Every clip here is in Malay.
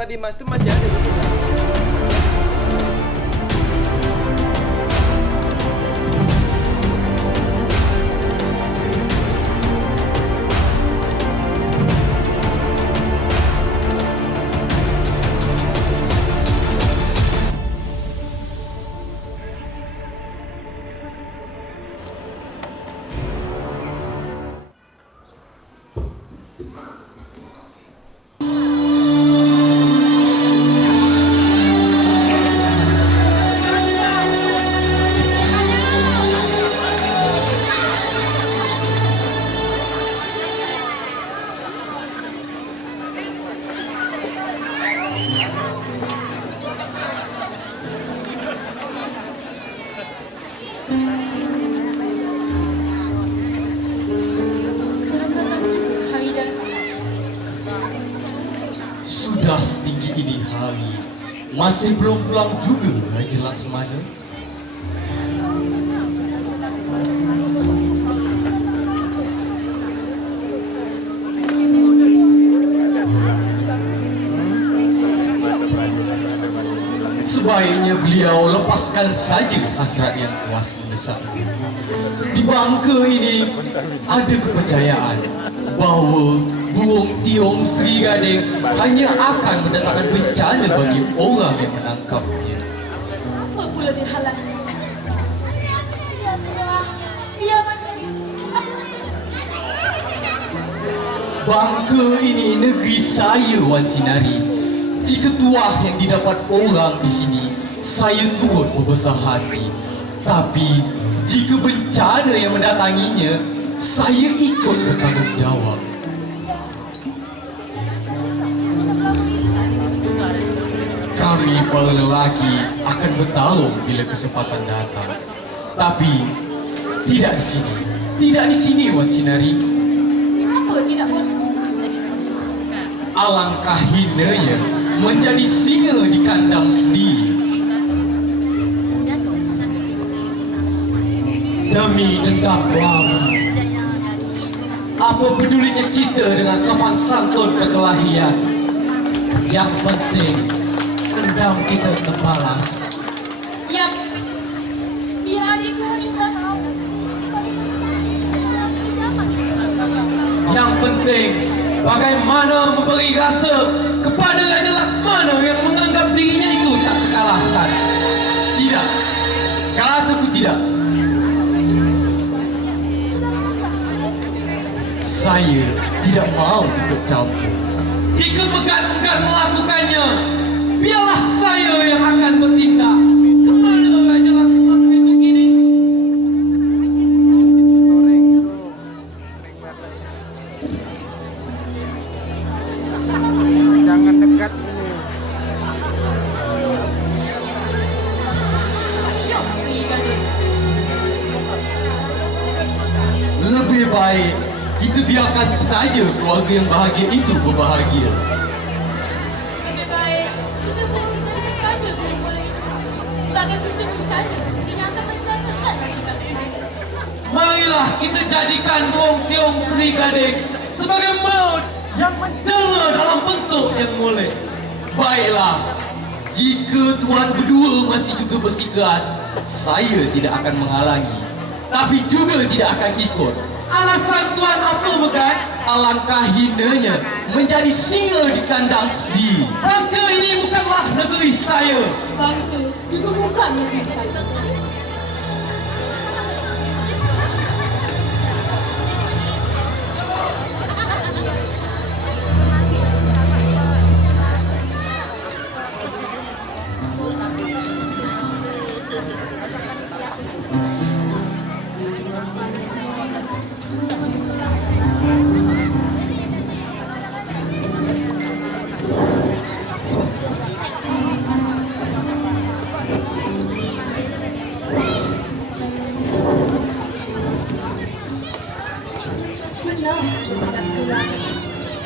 Pak Dimas itu masih ada. Sudah setinggi ini hari, masih belum pulang juga Raja Laksmana. Sebaiknya beliau lepaskan saja hasrat yang kuas mendesak. Di bangka ini ada kepercayaan bahawa burung tiong Sri Gading hanya akan mendatangkan bencana bagi orang yang menangkapnya. Apa pula dihalangnya? Ya Allah, dia macam itu. Bangka ini negeri saya, Wan Sinari. Jika tuah yang didapat orang di sini, saya turut berbesar hati. Tapi jika bencana yang mendatanginya, saya ikut bertanggungjawab. Kami para lelaki akan bertarung bila kesempatan datang. Tapi tidak di sini. Tidak di sini, Wan Sinari. Apa tidak boleh? Alangkah hinanya menjadi singa di kandang sendiri. Demi dendam lama, apa pedulinya kita dengan sopan santun kekelahian? Yang penting dendam kita terbalas. Ya, dia adik wanita tahu. Yang penting bagaimana memberi rasa kepada Raja Laksmana yang menganggap dirinya itu tak terkalahkan. Tidak. Kataku tidak. Saya tidak mau ikut campur. Jika Megat-Megat melakukannya, biarlah saya yang akan bertindak. Kemana Raja Laksmana itu kini? Jangan dekat ini. Lebih baik kita biarkan saja keluarga yang bahagia itu berbahagia. Lebih baik kita berhenti saja bila boleh. Sebagai pucuk bencana, dia akan mencatat Marilah kita jadikan Wong Tiong Sri Gading sebagai maut yang menjelma dalam bentuk yang mulia. Baiklah. Jika tuan berdua masih juga bersikeras, saya tidak akan menghalangi. Tapi juga tidak akan ikut. Alasan tuan apa Megat? Alangkah hinanya menjadi singa di kandang sendiri. Bangka ini bukanlah negeri saya. Bangka juga bukan negeri saya.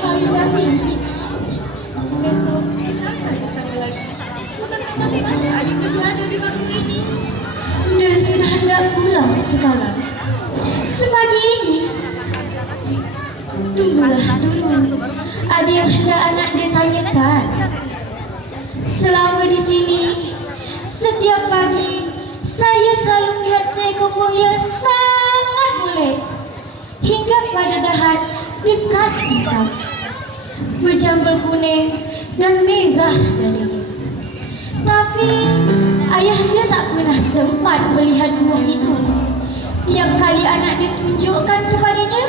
Hari yang tinggi. Besok kita akan bersama lagi. Bukan bagaimana adik berada di warung ini. Dan sudah hendak pulang sekarang. Sepagi ini. Tunggulah dulu. Ada yang hendak anak dia tanyakan. Selama di sini, setiap pagi saya selalu melihat seekor burung yang sangat molek hingga pada dahan dekat tikar, berjambal kuning dan merah darinya. Tapi ayahnya tak pernah sempat melihat burung itu. Tiap kali anak ditunjukkan kepadanya,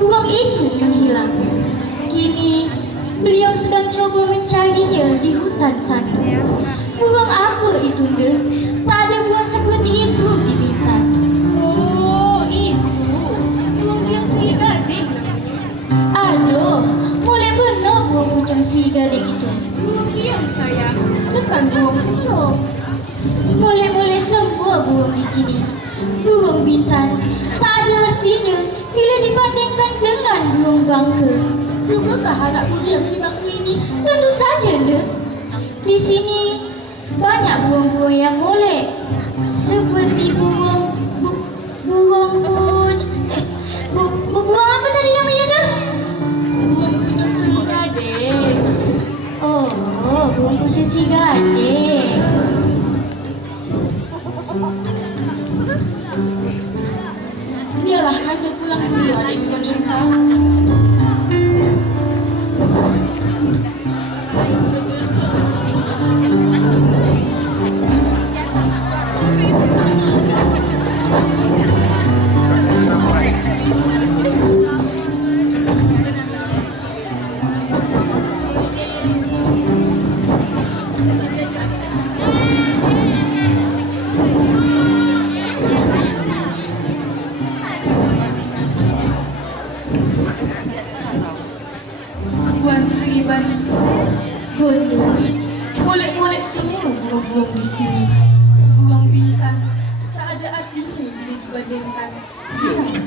burung itu menghilang. Kini beliau sedang coba mencarinya di hutan sana. Burung apa itu, Dek? Tak ada burung seperti itu di Bintan. Oh, itu. Burung yang si gading. Aduh, mulai benar burung pucung si gading itu. Burung yang sayang. Bukan burung pucung. Boleh-boleh semua burung di sini. Burung Bintan tak ada artinya bila dibandingkan dengan burung bangka. Sukakah anakku diam di bangku ini? Tentu saja, Dek. Di sini banyak burung-burung yang molek. Seperti burung burung apa tadi namanya, Dek? Burung pucung si gading. Oh, burung pucung si gading. Biarlah kanda pulang dulu adik meminta. Tuan Sri Bani, Bunda, molek-molek semua burung-burung di sini. Burung bintang tak ada artinya dibandingkan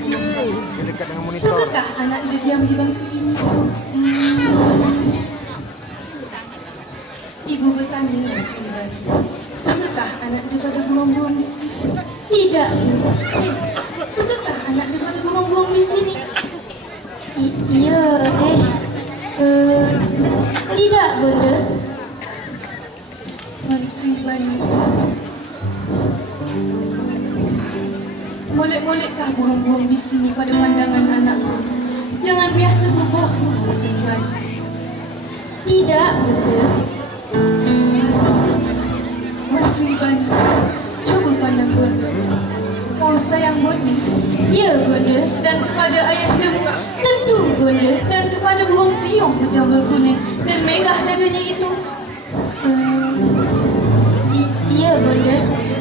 dengan burung. Dia dekat dengan monitor. Sukakah anak dia diam di bangku ini? Ibu bertanya dengan Sri Bani, sukakah anak dia pada burung-burung di sini? tidak, Ibu. Sukakah anak dia pada burung-burung di sini? Iya, tidak, Bunda. Tuan Sri Bani, molek-molekkah burung-burung di sini pada pandangan anakku? Jangan biasa berbohong, Sri Bani. Tidak, Bunda. Tuan Sri Bani, coba pandang Bunda. Kau sayang Bunda Ya, Bunda. dan kepada ayahandamu Tentu, Bunda. dan kepada burung tiong berjambal kuning dan merah dadanya itu. Iya, Bunda.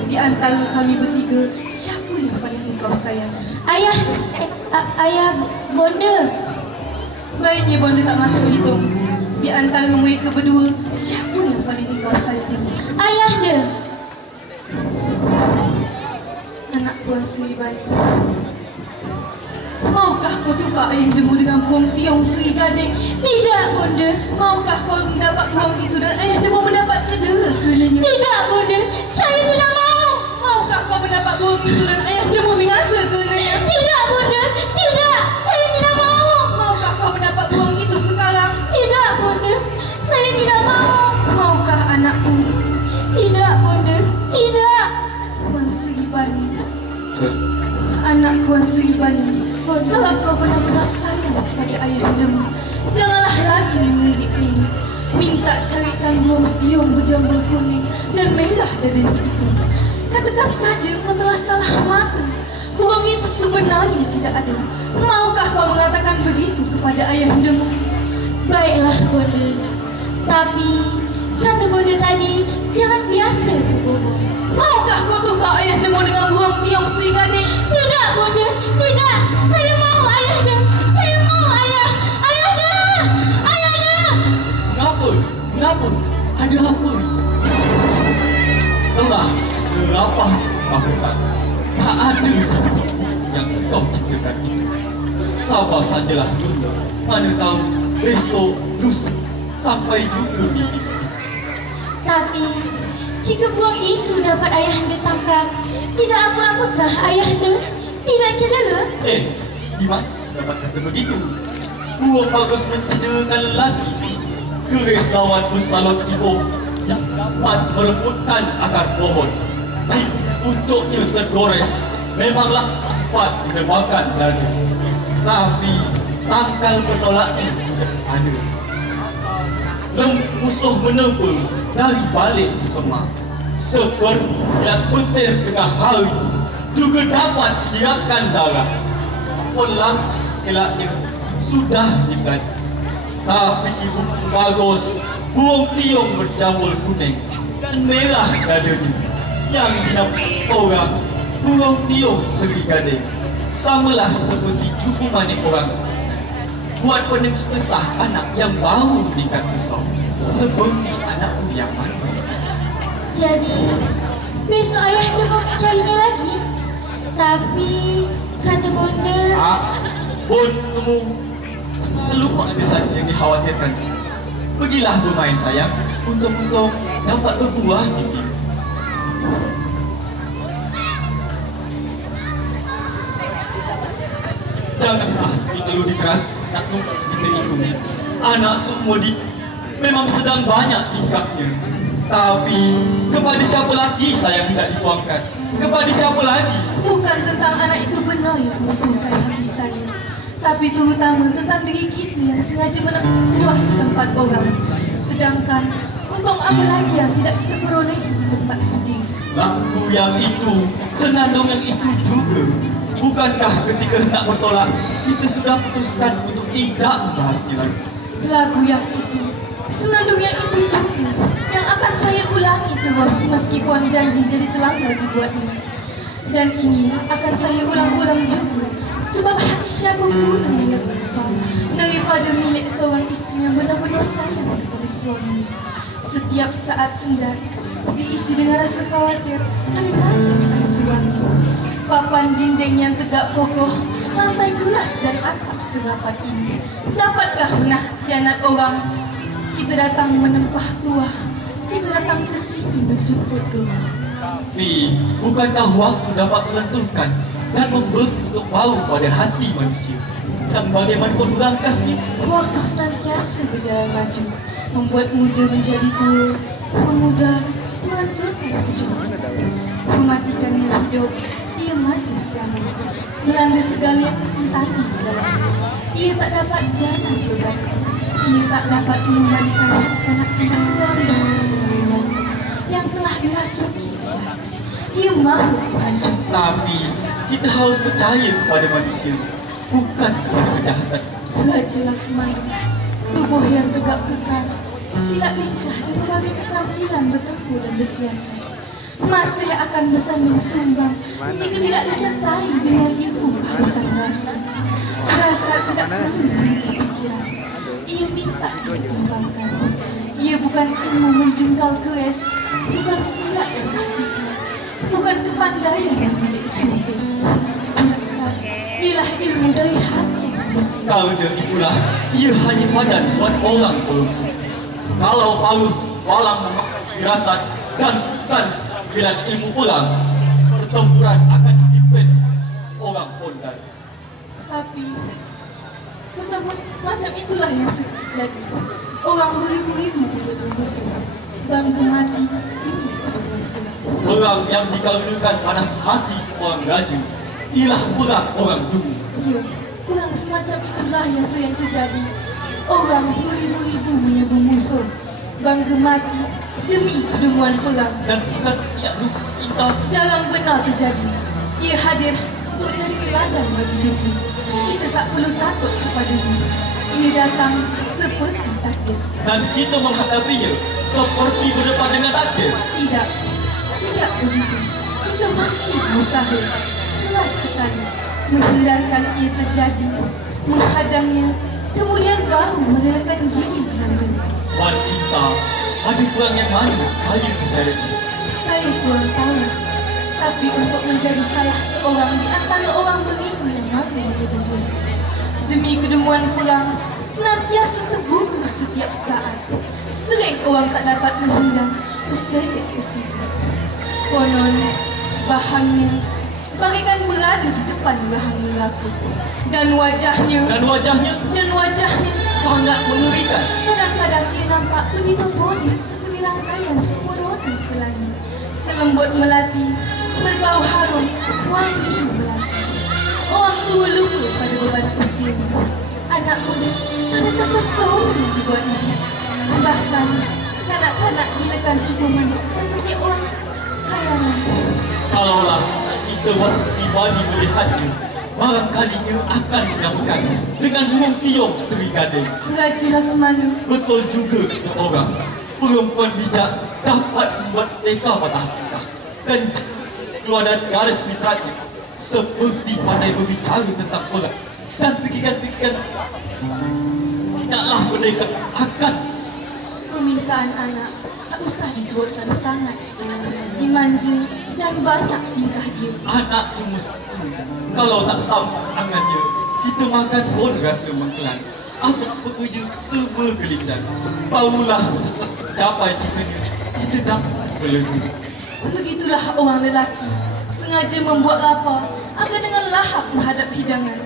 Di antara kami bertiga, siapa yang paling engkau sayang? Ayah, ayah, Bunda. Baiknya Bonda tak masuk hitung. Di antara mereka berdua, siapa yang paling engkau sayang? Ayahnya. Anak Tuan Sri Bani, maukah kau tukar ayahandamu dengan burung tiong Sri Gading? Tidak, Bunda. Maukah kau mendapat burung itu dan ayahandamu mendapat cedera kerenanya? Tidak, Bunda. Saya tidak mau. Maukah kau mendapat burung itu dan ayahandamu binasa kerenanya? Tidak, Bunda. Tidak. Saya tidak mau. Maukah kau mendapat burung itu sekarang? Tidak, Bunda. Saya tidak mau. Maukah anakku? Tidak, Bunda. Tidak. Tuan Sri Bani, anak Tuan Sri Bani, kalau kau benar-benar sayang pada ayahandamu, janganlah lagi mengirik ini. Minta carikan burung tiong berjambul kuning dan merah dadanya itu. Katakan saja kau telah salah mata. Burung itu sebenarnya tidak ada. Maukah kau mengatakan begitu kepada ayahandamu? Baiklah, Bunda. Tapi, kata Bunda tadi, jangan biasa berbohong. Maukah kau tukar ayahandamu dengan burung tiong Sri Gading? Tidak, Bunda. Tidak. Saya mau ayahnya. Saya mau ayah. Ayahnya. Ayahnya. Kenapa? Kenapa? Ada apa? Telah lepas mahukan. Tak ada satu yang kau ciptakan itu. Sabar sajalah Bunda. Mana tahu besok, lusa sampai juga ini. Tapi, jika buang itu dapat ayahanda tangkap, tidak apa-apakah ayahanda? Tidak cedera? Di mana dapat kata begitu? Buang bagus mencederakan lelaki. Keris lawan bersalot ibu yang dapat merebutkan akar pohon. Untuknya tergores, memanglah dapat dimakan dari. Tapi tangkal bertolaknya sudah ada. Musuh menempel dari balik semak. Seperti yang petir tengah hari juga dapat diakkan darah. Pulang elaknya sudah diganti. Tapi ibu bagus, burung tiung berjambul kuning dan merah dadanya. Yang dinamai orang, burung tiung seri gading. Samalah seperti cucu manik orang. Buat pendengar besar anak yang baru dikat besar. Seperti anak yang manis. Jadi, besok ayahnya mau mencarinya lagi. Tapi, kata Bunda... Bun, kamu lupa ada saja yang dikhawatirkan. Pergilah bermain sayang, untuk dapat berbuah gigi. Janganlah terlalu dikeras, nak kita ikut. Anak Sukmodi memang sedang banyak tingkahnya. Tapi kepada siapa lagi saya hendak dituangkan? Kepada siapa lagi? Bukan tentang anak itu benar yang musuhkan hati saya, tapi terutama tentang diri kita yang sengaja menemukan buah di tempat orang. Sedangkan untung apa lagi yang tidak kita peroleh di tempat sendiri. Lagu yang itu, senandung yang itu juga. Bukankah ketika hendak bertolak, kita sudah putuskan untuk tidak membahasnya lagi? Lagu yang itu, senandung yang itu juga yang akan saya ulangi terus meskipun janji jadi terlambat dibuatnya. Dan ini akan saya ulang-ulang juga sebab hati siapa pun yang lebih daripada milik seorang istri yang benar-benar sayang kepada suami. Setiap saat sendiri diisi dengan rasa khawatir akan nasib sang suami. Papan dinding yang tegak kokoh, lantai keras dan atap serapat ini dapatkah menahan khianat orang? Kita datang menempah tua, kita datang ke sini menjemput tua. Tapi bukankah waktu dapat menentukan dan membentuk bau pada hati manusia? Dan bagaimanapun berangkasnya, Waktu senantiasa berjalan maju, membuat muda menjadi tua, pemuda melanturkan kejutan. Mematikan yang hidup, ia maju selama. Melanda segala yang sentani jalan. Ia tak dapat jalan berbalik. Ia tak dapat mengembalikan anak yang dewasa yang telah dirasuki. Ia mahu hancur. tapi kita harus percaya kepada manusia, bukan kepada kejahatan. Raja Laksmana, tubuh yang tegak kekal, silat lincah dan berbagai keterampilan bertempur dan bersiasat, masih akan bersanding sumbang jika tidak disertai dengan ilmu keharusan rasa. Rasa tidak perlu memiliki pikiran, ia minta dikembangkan. Ia bukan ilmu menjengkal keris, bukan silat yang taktiknya, bukan kepandaian yang menjadi sumpit. Ialah ilmu dari hati manusia. Kerana itulah ia hanya padan buat orang pelukis. Kalau palu walang memakai firasat dan bukan bila ilmu pulang, pertempuran akan dipimpin orang Pondan. Tapi pertemuan macam itulah yang terjadi. Orang beribu-ribu bermusuh, bangga mati demi pertemuan pulang. Orang yang dikaruniakan panas hati orang raja, ialah perang orang dulu. Ya, perang semacam itulah yang sering terjadi. Orang beribu-ribu menyerbu musuh, bangga mati demi kedunguan perang. Dan kita tidak lupa kita Jarang benar terjadi. Ia hadir untuk jadi teladan bagi diri. Kita tak perlu takut kepadanya. Ia datang seperti takdir. dan kita menghadapinya seperti berdepan dengan takdir. Tidak, tidak begitu. Kita mesti berusaha keras sekali menghindarkan ia terjadi, menghadangnya, kemudian baru merelakan diri dengannya. Wanita, ada perang yang mana saya percaya? Saya kurang tahu, tapi untuk menjadi salah seorang di antara orang beribu yang mampu menembus demi kedunguan perang senantiasa terbuka setiap saat. Sering orang tak dapat menghindar terseret ke situ. Konon bahannya bagaikan berada di depan gerahang lelaki, dan wajahnya Dan wajahnya sangat sangat mengerikan. kadang-kadang ia nampak begitu bodoh seperti rangkaian sempurna pelangi. Selembut melati, berbau harum, wangi melati. Orang tua lupa pada beban usia. Anak muda ada terpesona dibuatnya. Bahkan kanak-kanak bilakan cuba manis seperti orang kayangan. Kalaulah kita pribadi melihatnya, barangkali ia akan dinamakan dengan burung piong Seri Gading. Raja Laksamana, Betul juga kata orang, perempuan bijak dapat membuat teka pada hati dan keluar dari garis mitranya seperti pandai berbicara tentang orang dan pikiran-pikiran tidaklah mereka akan permintaan anak tak usah dibuatkan sangat. Dimanja dan banyak tingkah dia. anak cuma satu. Kalau tak sama tangannya, kita makan pun rasa mengkelan. Apa-apa kerja semua kelindan. Barulah setelah capai cita-cita, kita dapat berlebih. Begitulah orang lelaki, sengaja membuat lapar agar dengan lahap menghadap hidangan,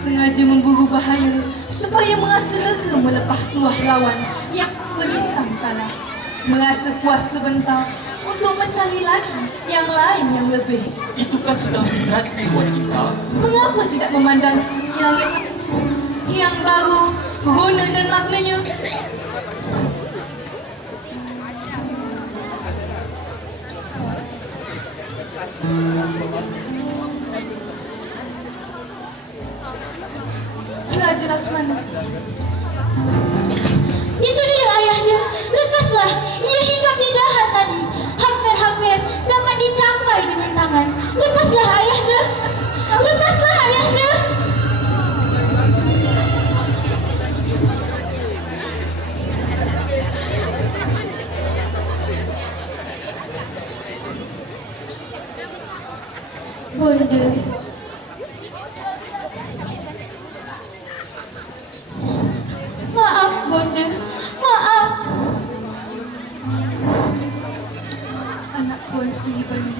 sengaja memburu bahaya supaya merasa lega melepas tuah lawan yang melintang kalah, merasa puas sebentar untuk mencari lagi yang lain yang lebih. Itu kan sudah berarti buat kita. Mengapa tidak memandang yang baru, guna dan maknanya? Raja Laksamana, Itu dia ayahnya. Lekaslah. Ia hinggap di dahan tadi. Hampir-hampir dapat dicapai dengan tangan. Lekaslah ayahnya. Lekaslah ayahnya. Bunda. Maaf, Bunda. Maaf. anak kuasa Bani.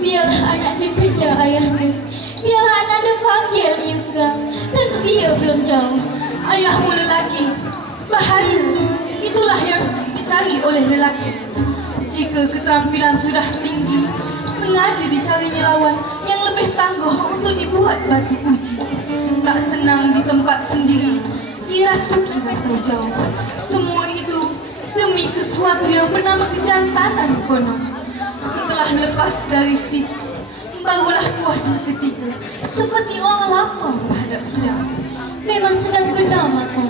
Biarlah anak dikejar ayahnya. Biarlah anak dipanggil ia pulang. Tentu ia belum jauh. Ayahmu lelaki, bahaya. Itulah yang dicari oleh lelaki. Jika keterampilan sudah tinggi, sengaja dicarinya lawan yang lebih tangguh untuk dibuat batu uji. Tak senang di tempat sendiri, ia rasuki atau jauh. Semua itu demi sesuatu yang bernama kejantanan konon. Setelah lepas dari situ, barulah puas seketika, seperti orang lapar menghadap hidangan. Memang sedang benar makan.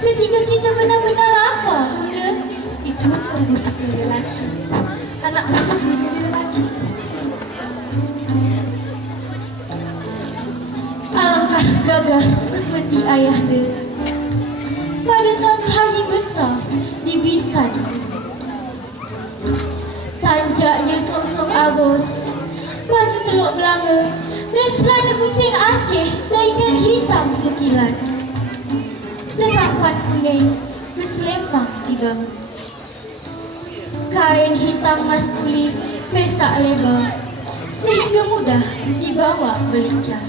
Ketika kita benar-benar lapar, Bunda. Itu cara berpikir lelaki. Anak musuh menjadi lelaki. Alangkah gagah seperti ayahnya. Pada suatu hari besar di Bintan, tanjaknya sosok Agos, baju teluk belanga dan celana gunting Aceh dari kain hitam berkilat. Jerapan kuning berselempang di bawah. Kain hitam mas tuli pesak lebar sehingga mudah dibawa berlincah.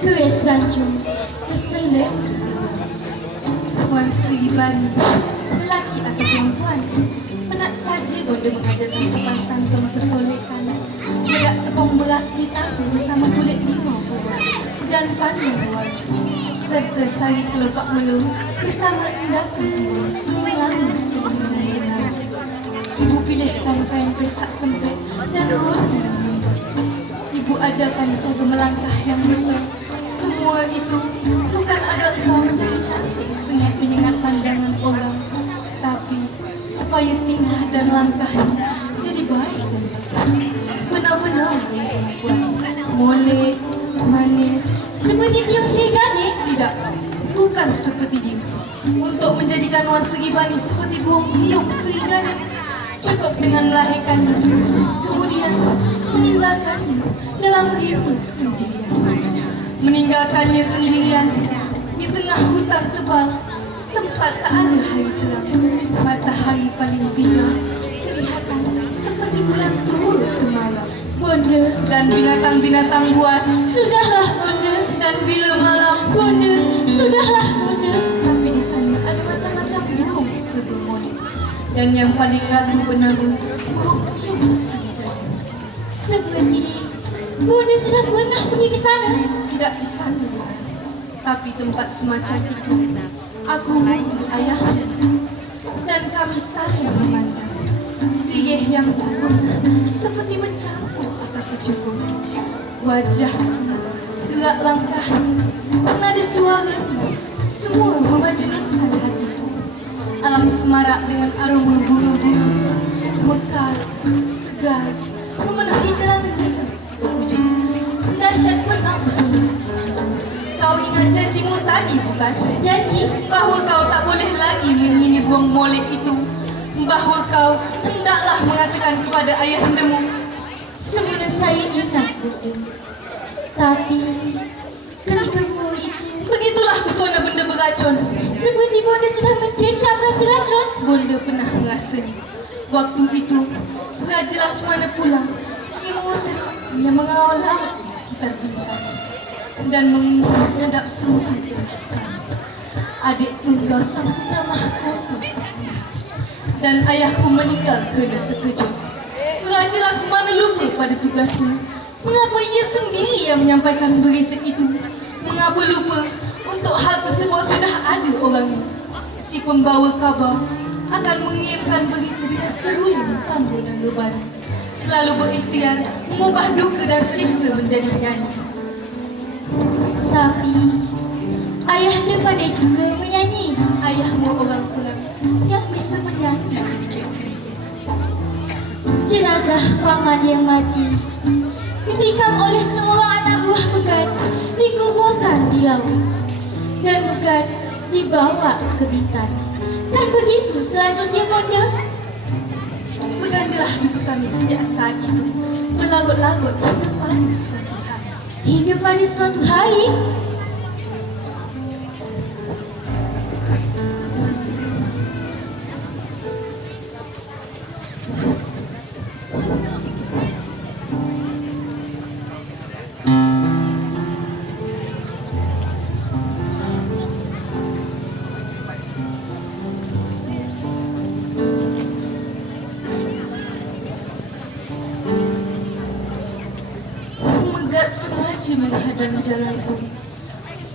Keris ganjung terselit. Puan Sri Bani, lelaki atau perempuan, penat saja Bonda mengajarkan sopan santun kesolekan. Bedak tepung beras ditabur bersama kulit limau dan pandang warna, serta sari kelopak melu bersama endapan selama setengah bulan. Ibu pilihkan kain pesak sempit dan warna yang lembut. Ibu ajarkan cara melangkah yang betul. Semua itu bukan agar kau menjadi cantik sengit menyengat pandangan orang, tapi supaya tingkah dan langkahnya jadi baik dan tepat. Benar-benar perempuan, molek, manis. Seperti Tiong Sri Gading. Tidak, bukan seperti dia. Untuk menjadikan Wan Sri Bani seperti burung tiong Sri Gading, cukup dengan melahirkannya, kemudian meninggalkannya dalam riuh sendirian. Meninggalkannya sendirian di tengah hutan tebal, tempat tak ada hari terang. Matahari paling hijau kelihatan seperti bulan turun ke malam. Bunda, Dan binatang-binatang buas sudahlah Bunda. dan Dan bila malam, Bunda, sudahlah Bunda. tapi di sana ada macam-macam burung sebermolek. Dan yang paling ratu bernama burung tiung serigala. Seperti Bunda sudah pernah pergi ke sana. Tidak di sana, tapi tempat semacam itu aku menunggu ayah dan kami saling memandang. Sirih yang turun seperti mencampur atas kejubung. Wajah, gerak langkah, nada suara, semua memajunkan hatiku. Alam semarak dengan aroma bunga-bunga, mekar, segar, memenuhi jalan negeri. Dahsyat menang pesona. Kau ingat janjimu tadi bukan? Janji? Bahawa kau tak boleh lagi mengingini buang molek itu. Bahawa kau hendaklah mengatakan kepada ayahandamu. Sebenarnya saya ingat Bunda. Tapi ketika buang itu, Begitulah pesona benda beracun. seperti Bunda sudah mencecah rasa racun. Bunda pernah merasanya. Waktu itu, Raja Laksamana pulang ingin mengusahanya mengawal laut di sekitar bintang dan menghadap semua adik tunggal sang putra mahkota. Dan ayahku meninggal kena terkejut. Raja Laksamana lupa pada tugasnya. Mengapa ia sendiri yang menyampaikan berita itu? Mengapa lupa untuk hal tersebut sudah ada orangnya? Si pembawa kabar akan mengirimkan berita dengan seruling tanpa dan beban. Selalu berikhtiar mengubah duka dan siksa menjadi nyanyi. Tapi ayahnya pandai juga menyanyi. Ayahmu orang perang yang bisa menyanyi sedikit-sedikit. Jenazah paman yang mati ditikam oleh seorang anak buah Megat, dikuburkan di laut dan Megat dibawa ke Bintan. Kan begitu selanjutnya Bunda? Bergandalah duka kami sejak saat itu, berlarut-larut hingga pada suatu hari. Hingga pada suatu hari, Megat sengaja menghadang jalanku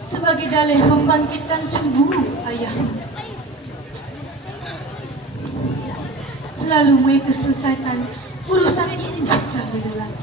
sebagai dalih membangkitkan cemburu ayahmu. Lalu mereka selesaikan urusan itu secara gelap.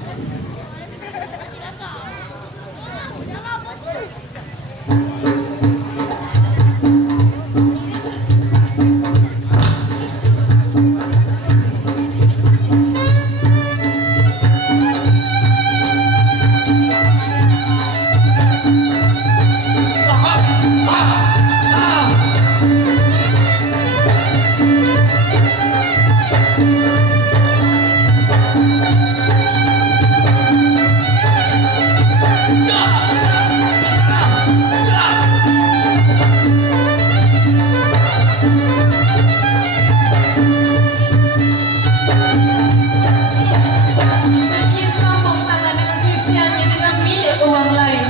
Dia sambung tangan dengan kesiannya dengan milik orang lain.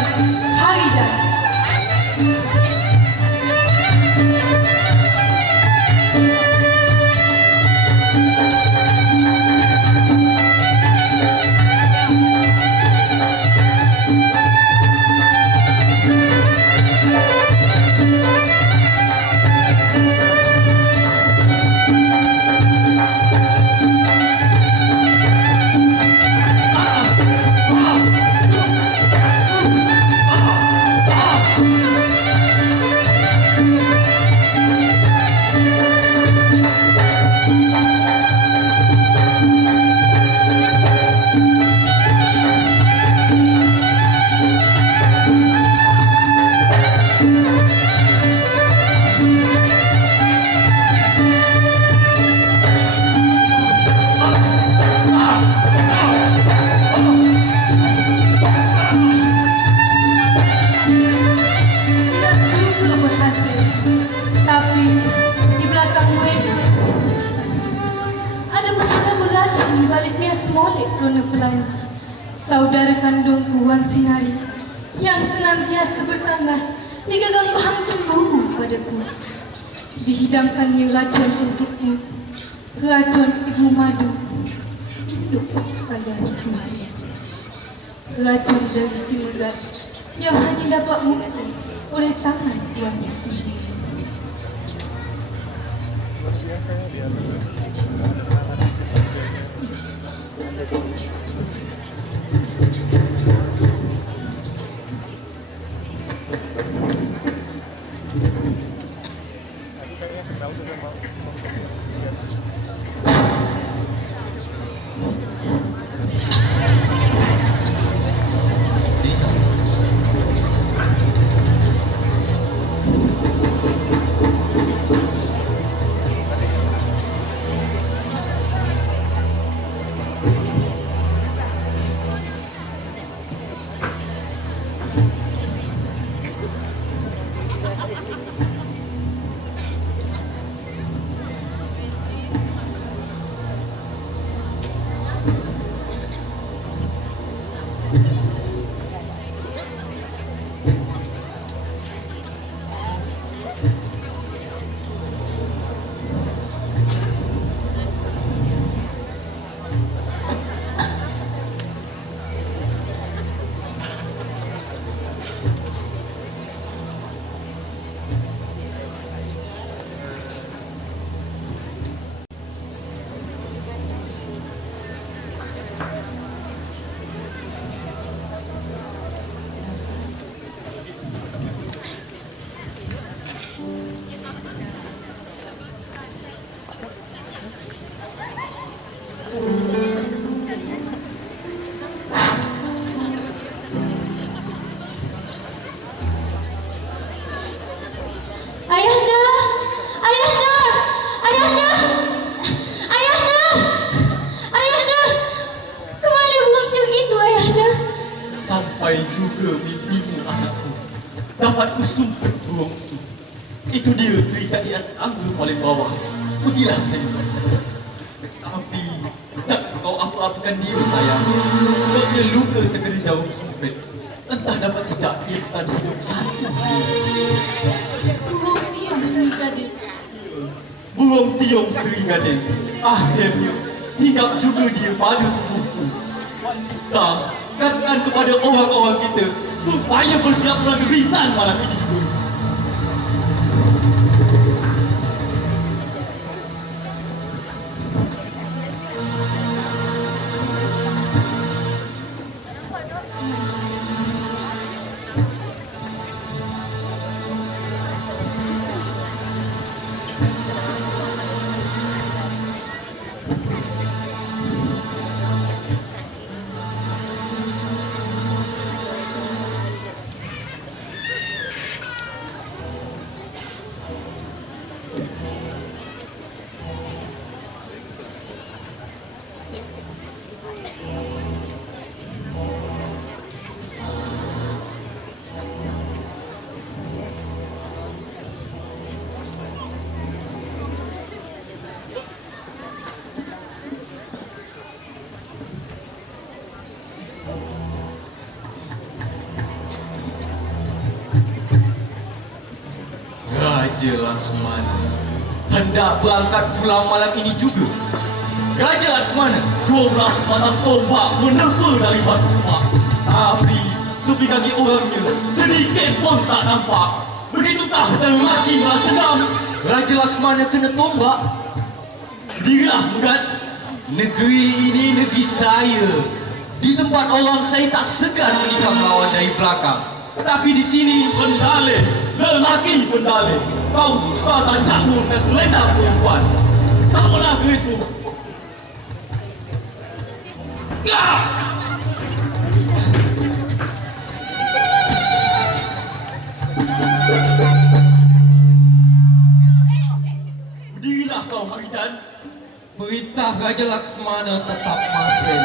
Haridah. Tidak juga berhasil. Tapi di belakang mereka ada pesona beracun di balik bias molek Rona Pelangi. Saudara kandungku Wan Sinari yang senantiasa bertandas di gagang bahang cemburu padaku. Dihidangkannya racun untukmu, racun ibu madu, induk sekalian susu. Racun dari si megat yang hanya dapat mukul oleh tangan tuannya sendiri. Sampai juga mimpimu anakku dapat kusumpah burung itu. Itu dia terikat di atas anggur paling bawah. Pergilah tadi. Tapi tak kau apa-apakan dia sayang. Sebab dia luka terkena jauh sumpit. Entah dapat tidak dia bertahan hidup satu. Burung tiung Sri Gading. Burung tiung Sri Gading. Akhirnya hinggap juga dia pada tubuhku. Wanita, katakan kepada orang-orang kita supaya bersiap perang bintang malam ini juga. Raja Laksmana hendak berangkat pulang malam ini juga. Raja Laksmana, 12 batang tombak menempa dari batu semak. Tapi sepi kaki orangnya sedikit pun tak nampak. Begitukah macam lelaki balas dendam? Raja Laksmana kena tombak. Dirilah Mugat. Negeri ini negeri saya. Di tempat orang saya tak segan menikah melawan dari belakang. Tapi di sini Pendalih, lelaki pendalih. Kau tak campur dan selendang perempuan. Tak pernah kerismu. Berdirilah kau, Haridan. Perintah Raja Laksmana tetap masih.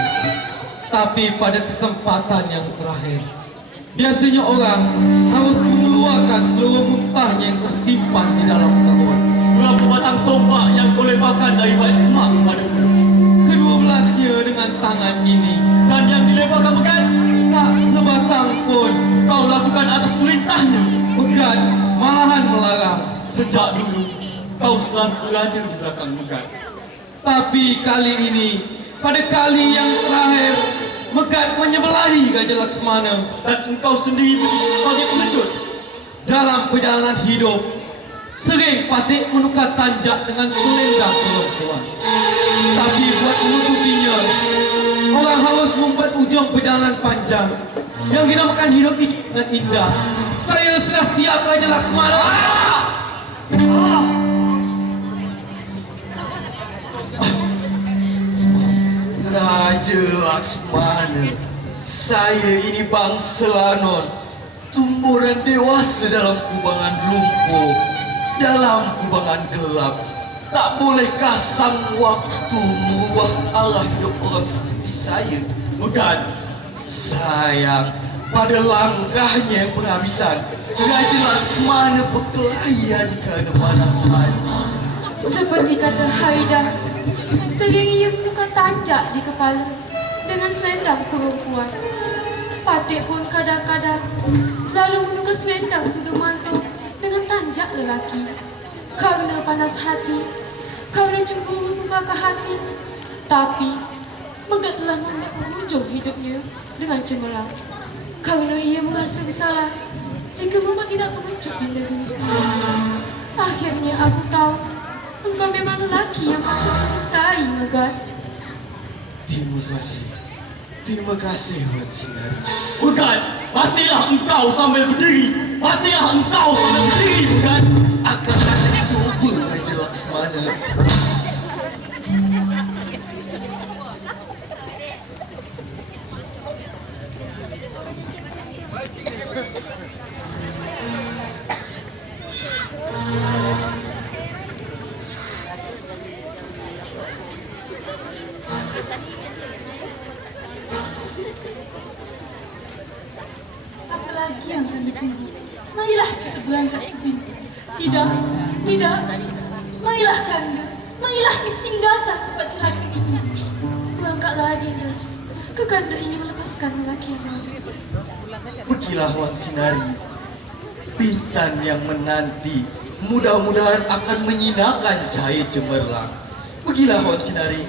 Tapi pada kesempatan yang terakhir, biasanya orang harus mengeluarkan seluruh muntahnya yang tersimpan di dalam karun. Berapa batang tombak yang kau lemparkan dari balik semak padaku? Kedua belasnya dengan tangan ini. Dan yang dilemparkan bukan? Tak sebatang pun. Kau lakukan atas perintahnya. Megat malahan melarang. Sejak dulu, kau selalu berada di belakang Megat. Tapi kali ini, pada kali yang terakhir, Megat menyebelahi Gajah Laksmana. Dan engkau sendiri sebagai pengecut. Dalam perjalanan hidup, sering Patik menukar tanjak dengan selendang perempuan. Tapi buat menutupinya, orang harus membuat ujung perjalanan panjang yang dinamakan hidup ini dengan indah. Saya sudah siap Raja Laksmana. Raja Laksmana, saya ini bangsa Lanon, tumbuh dan dewasa dalam kubangan lumpur, dalam kubangan gelap. Tak bolehkah sang waktu merubah arah hidup orang seperti saya? Megat, Sayang, pada langkahnya yang penghabisan, Raja Laksmana berkelahi kerana panas hati. Seperti kata Haida, sering ia menukar tanjak di kepala dengan selendang perempuan. Patik pun kadang-kadang selalu menukar selendang kuda mantul dengan tanjak lelaki. Karena panas hati, karena cemburu membakar hati. Tapi Megat telah membuat penghujung hidupnya dengan cemerlang. Karena ia merasa bersalah jika Megat tidak menunjuk di negeri sendiri. Akhirnya aku tahu engkau memang lelaki yang patut dicintai, Megat. Terima kasih, Wan Sinari. Megat, matilah engkau sambil berdiri. Matilah engkau sambil berdiri, Megat. Akan ada coba Raja Laksmana. Apa lagi yang kami tunggu? Marilah kita berangkat ke pintu. Tidak, tidak. Marilah Kanda, marilah kita tinggalkan tempat celaka ini. Berangkatlah Adinda. Kekanda ingin melepaskan lelaki yang lain. Pergilah Wan Sinari. Bintang yang menanti mudah-mudahan akan menyinakan cahaya cemerlang. Pergilah Wan Sinari.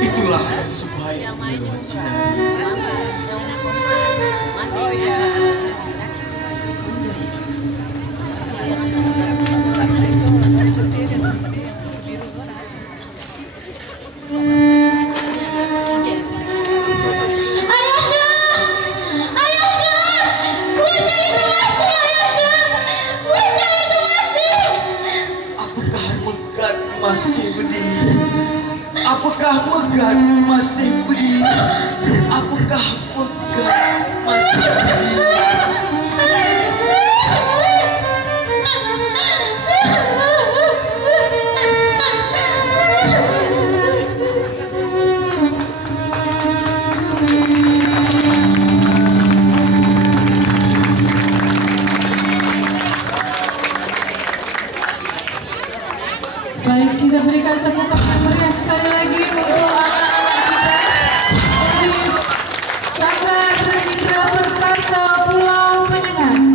Itulah yang sebaiknya Wan Sinari. Ayahnya! Ayahnya! Bocah itu mati, Ayahnya! Bocah itu mati! Apakah Megat masih berdiri? Apakah Megat masih berdiri? Apakah Megat masih berdiri? Baik, kita berikan tepuk tangan meriah sekali lagi untuk anak-anak kita dari Sanggar Mitra Perkasa Pulau Penyengat.